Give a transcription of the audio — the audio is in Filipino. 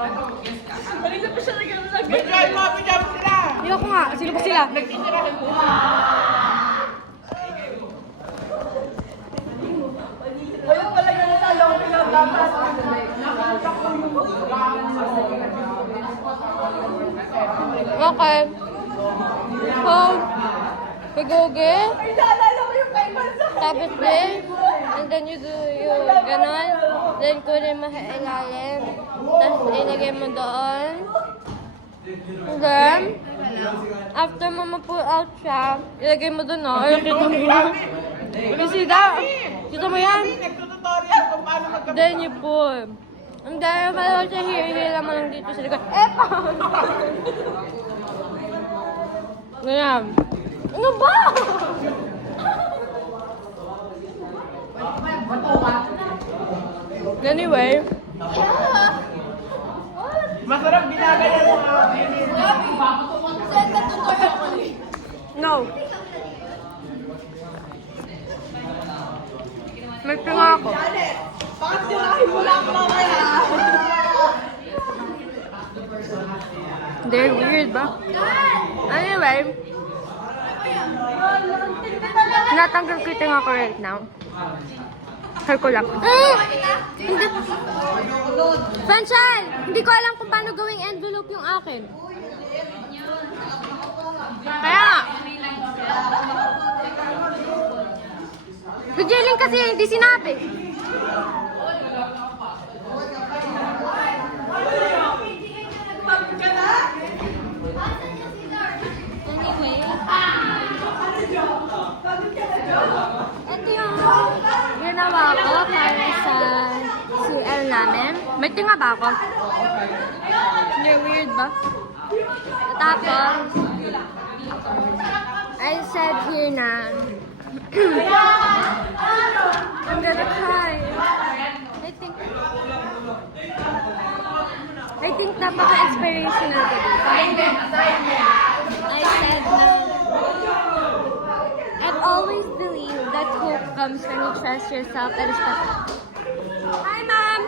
Kanina pa siya nagkaroon. May try mo, pinjam sila! Ayoko nga. Sino ba sila? Nagtitirahan ko. Ayun pala yung talo ko pinaglapas. Okay. So, pigoge. Ay, naalala ko yung kay Bansa. Tapos din. And then you do yung ganon. Then kunin mo sa ilalim. Tapos ilagay mo doon. And then, after mo ma-pull out siya, ilagay mo doon, no? Or kita mo yan. You see that? Kita mo yan? Nagtututorial kung paano magkabit. Then you pull. And then, malaw siya, hihila mo lang dito sa likod. Epa! Ganyan. Ano ba? Anyway. Masarap binagayan mo nga. Send ka tutorial ko ulit. No. May pinga ako. Janet, bakit sinahin mo lang mamaya? They're weird ba? Anyway. Natanggal ko yung tinga ko right now. Hair ko lang. Hindi. Franchal! Hindi ko alam kung paano gawing envelope yung akin. Kaya nga. Si Jeline kasi hindi sinabi. Anyway. Ito yung ginawa ko para sa CL namin. May tinga ba ako? Hindi, weird ba? Tapos, I said here na, I'm gonna cry. I think napaka-inspirational ko dito. I said na, I've always believed that hope comes when you trust yourself and respect. Hi, Mom!